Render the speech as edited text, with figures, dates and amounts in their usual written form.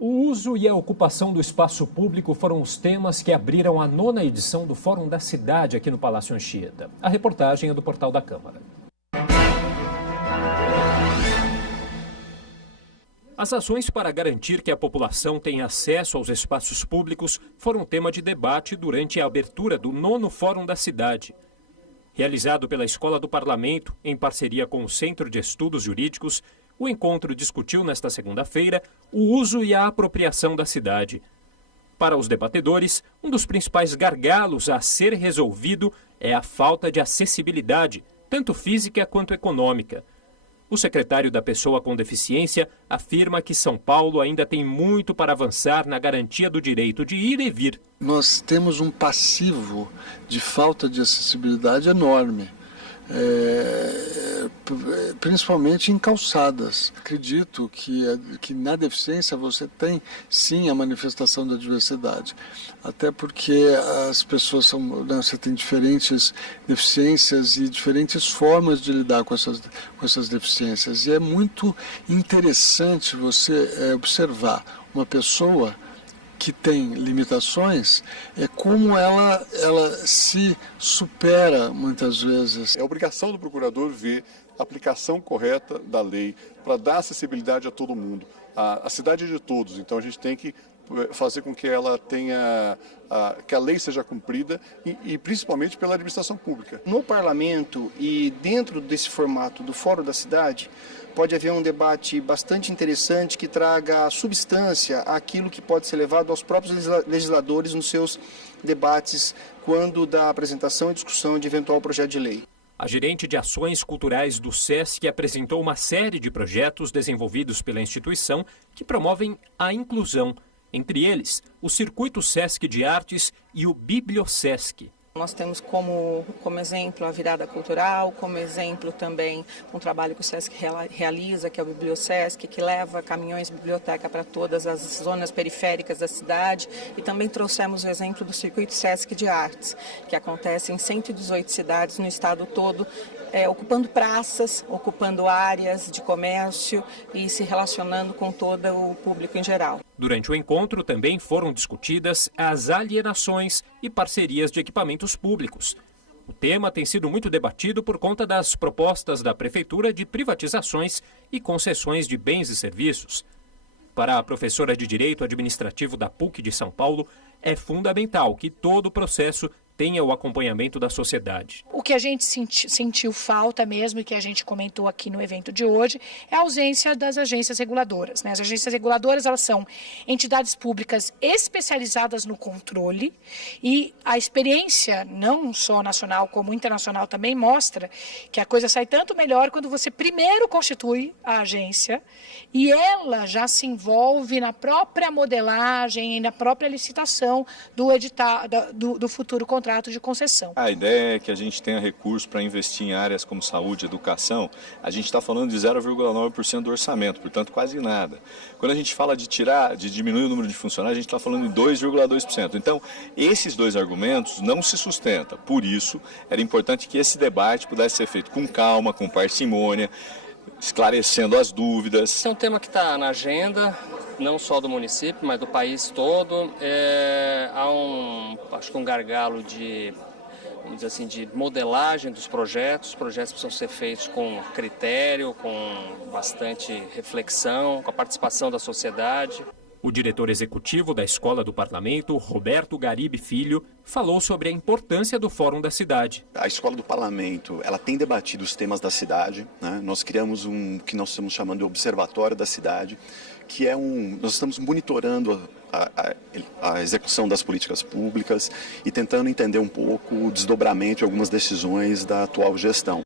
O uso e a ocupação do espaço público foram os temas que abriram a 9ª edição do Fórum da Cidade aqui no Palácio Anchieta. A reportagem é do portal da Câmara. As ações para garantir que a população tenha acesso aos espaços públicos foram tema de debate durante a abertura do 9º Fórum da Cidade. Realizado pela Escola do Parlamento, em parceria com o Centro de Estudos Jurídicos, o encontro discutiu nesta segunda-feira o uso e a apropriação da cidade. Para os debatedores, um dos principais gargalos a ser resolvido é a falta de acessibilidade, tanto física quanto econômica. O secretário da Pessoa com Deficiência afirma que São Paulo ainda tem muito para avançar na garantia do direito de ir e vir. Nós temos um passivo de falta de acessibilidade enorme. Principalmente em calçadas. Acredito que na deficiência você tem sim a manifestação da diversidade, até porque as pessoas você tem diferentes deficiências e diferentes formas de lidar com essas deficiências, e é muito interessante você observar uma pessoa que tem limitações, como ela se supera muitas vezes. É obrigação do procurador ver a aplicação correta da lei para dar acessibilidade a todo mundo. A cidade é de todos, então a gente tem que fazer com que ela tenha, que a lei seja cumprida e principalmente pela administração pública. No parlamento e dentro desse formato do Fórum da Cidade, pode haver um debate bastante interessante que traga substância àquilo que pode ser levado aos próprios legisladores nos seus debates quando da apresentação e discussão de eventual projeto de lei. A gerente de ações culturais do SESC apresentou uma série de projetos desenvolvidos pela instituição que promovem a inclusão, entre eles o Circuito SESC de Artes e o BiblioSesc. Nós temos como exemplo a virada cultural, como exemplo também um trabalho que o SESC realiza, que é o BiblioSesc, que leva caminhões de biblioteca para todas as zonas periféricas da cidade, e também trouxemos o exemplo do Circuito SESC de Artes, que acontece em 118 cidades no estado todo, ocupando praças, ocupando áreas de comércio e se relacionando com todo o público em geral. Durante o encontro também foram discutidas as alienações e parcerias de equipamentos públicos. O tema tem sido muito debatido por conta das propostas da Prefeitura de privatizações e concessões de bens e serviços. Para a professora de Direito Administrativo da PUC de São Paulo, é fundamental que todo o processo tenha o acompanhamento da sociedade. O que a gente sentiu falta mesmo, e que a gente comentou aqui no evento de hoje, é a ausência das agências reguladoras, né? As agências reguladoras, elas são entidades públicas especializadas no controle, e a experiência, não só nacional como internacional, também mostra que a coisa sai tanto melhor quando você primeiro constitui a agência e ela já se envolve na própria modelagem e na própria licitação do futuro contrato de concessão. A ideia é que a gente tenha recurso para investir em áreas como saúde e educação. A gente está falando de 0,9% do orçamento, portanto quase nada. Quando a gente fala de diminuir o número de funcionários, a gente está falando de 2,2%. Então, esses dois argumentos não se sustentam. Por isso, era importante que esse debate pudesse ser feito com calma, com parcimônia, esclarecendo as dúvidas. Esse é um tema que está na agenda, não só do município, mas do país todo. Há acho que um gargalo de, vamos dizer assim, de modelagem dos projetos. Os projetos precisam ser feitos com critério, com bastante reflexão, com a participação da sociedade. O diretor executivo da Escola do Parlamento, Roberto Garibe Filho, falou sobre a importância do Fórum da Cidade. A Escola do Parlamento, ela tem debatido os temas da cidade, né? Nós criamos que nós estamos chamando de Observatório da Cidade, que nós estamos monitorando a execução das políticas públicas e tentando entender um pouco o desdobramento de algumas decisões da atual gestão.